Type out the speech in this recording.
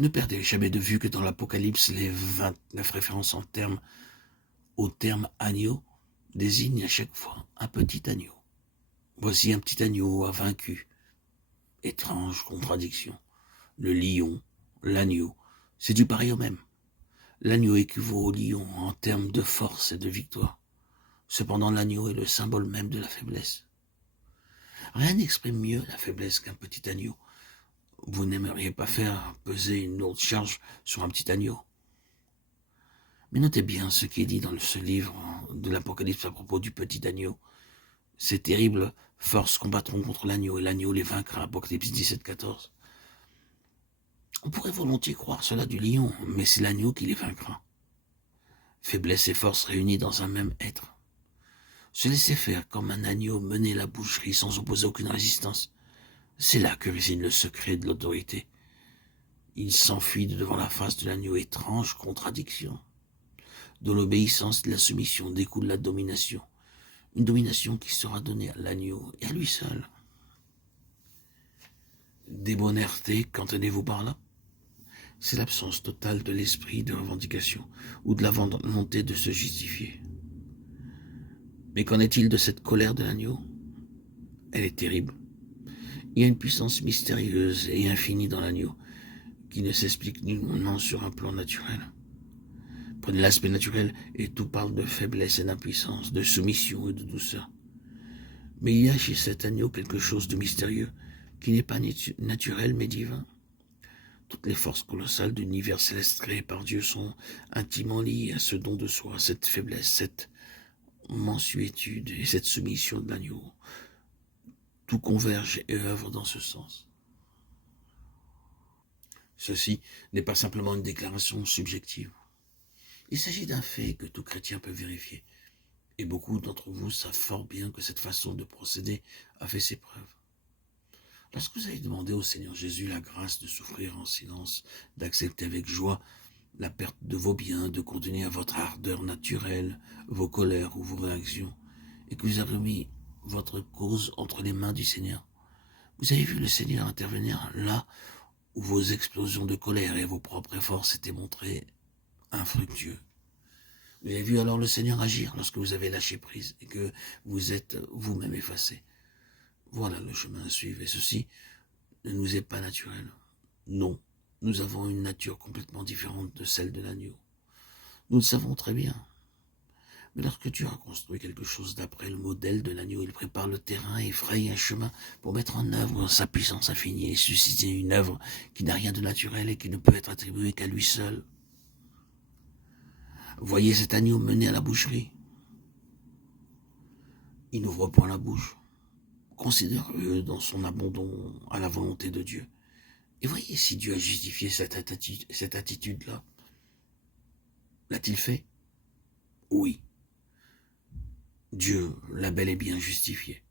Ne perdez jamais de vue que dans l'Apocalypse, les 29 références au terme agneau désignent à chaque fois un petit agneau. Voici un petit agneau a vaincu. Étrange contradiction. Le lion, l'agneau, c'est du pareil au même. L'agneau équivaut au lion en termes de force et de victoire. Cependant, l'agneau est le symbole même de la faiblesse. Rien n'exprime mieux la faiblesse qu'un petit agneau. Vous n'aimeriez pas faire peser une lourde charge sur un petit agneau. Mais notez bien ce qui est dit dans ce livre de l'Apocalypse à propos du petit agneau. Ces terribles forces combattront contre l'agneau et l'agneau les vaincra. Apocalypse 17-14. On pourrait volontiers croire cela du lion, mais c'est l'agneau qui les vaincra. Faiblesse et force réunies dans un même être. Se laisser faire comme un agneau mener la boucherie sans opposer aucune résistance. C'est là que réside le secret de l'autorité. Il s'enfuit devant la face de l'agneau. Étrange contradiction. De l'obéissance et de la soumission découle la domination. Une domination qui sera donnée à l'agneau et à lui seul. Débonnaire-té, qu'entendez-vous par là? C'est l'absence totale de l'esprit de revendication ou de la volonté de se justifier. Mais qu'en est-il de cette colère de l'agneau? Elle est terrible. Il y a une puissance mystérieuse et infinie dans l'agneau qui ne s'explique nullement sur un plan naturel. Prenez l'aspect naturel et tout parle de faiblesse et d'impuissance, de soumission et de douceur. Mais il y a chez cet agneau quelque chose de mystérieux qui n'est pas naturel mais divin. Toutes les forces colossales de l'univers céleste créé par Dieu sont intimement liées à ce don de soi, cette faiblesse, cette mansuétude et cette soumission de l'agneau. Tout converge et œuvre dans ce sens. Ceci n'est pas simplement une déclaration subjective. Il s'agit d'un fait que tout chrétien peut vérifier. Et beaucoup d'entre vous savent fort bien que cette façon de procéder a fait ses preuves. Lorsque vous avez demandé au Seigneur Jésus la grâce de souffrir en silence, d'accepter avec joie la perte de vos biens, de contenir votre ardeur naturelle, vos colères ou vos réactions, et que vous avez mis votre cause entre les mains du Seigneur, vous avez vu le Seigneur intervenir là où vos explosions de colère et vos propres efforts s'étaient montrés infructueux. Vous avez vu alors le Seigneur agir lorsque vous avez lâché prise et que vous êtes vous-même effacé. Voilà le chemin à suivre, et ceci ne nous est pas naturel. Non, nous avons une nature complètement différente de celle de l'agneau. Nous le savons très bien. Mais lorsque Dieu a construit quelque chose d'après le modèle de l'agneau, il prépare le terrain et fraye un chemin pour mettre en œuvre sa puissance infinie et susciter une œuvre qui n'a rien de naturel et qui ne peut être attribuée qu'à lui seul. Voyez cet agneau mené à la boucherie. Il n'ouvre point la bouche. Considéreux dans son abandon à la volonté de Dieu. Et voyez si Dieu a justifié cette attitude-là. L'a-t-il fait? Oui. Dieu l'a bel et bien justifié.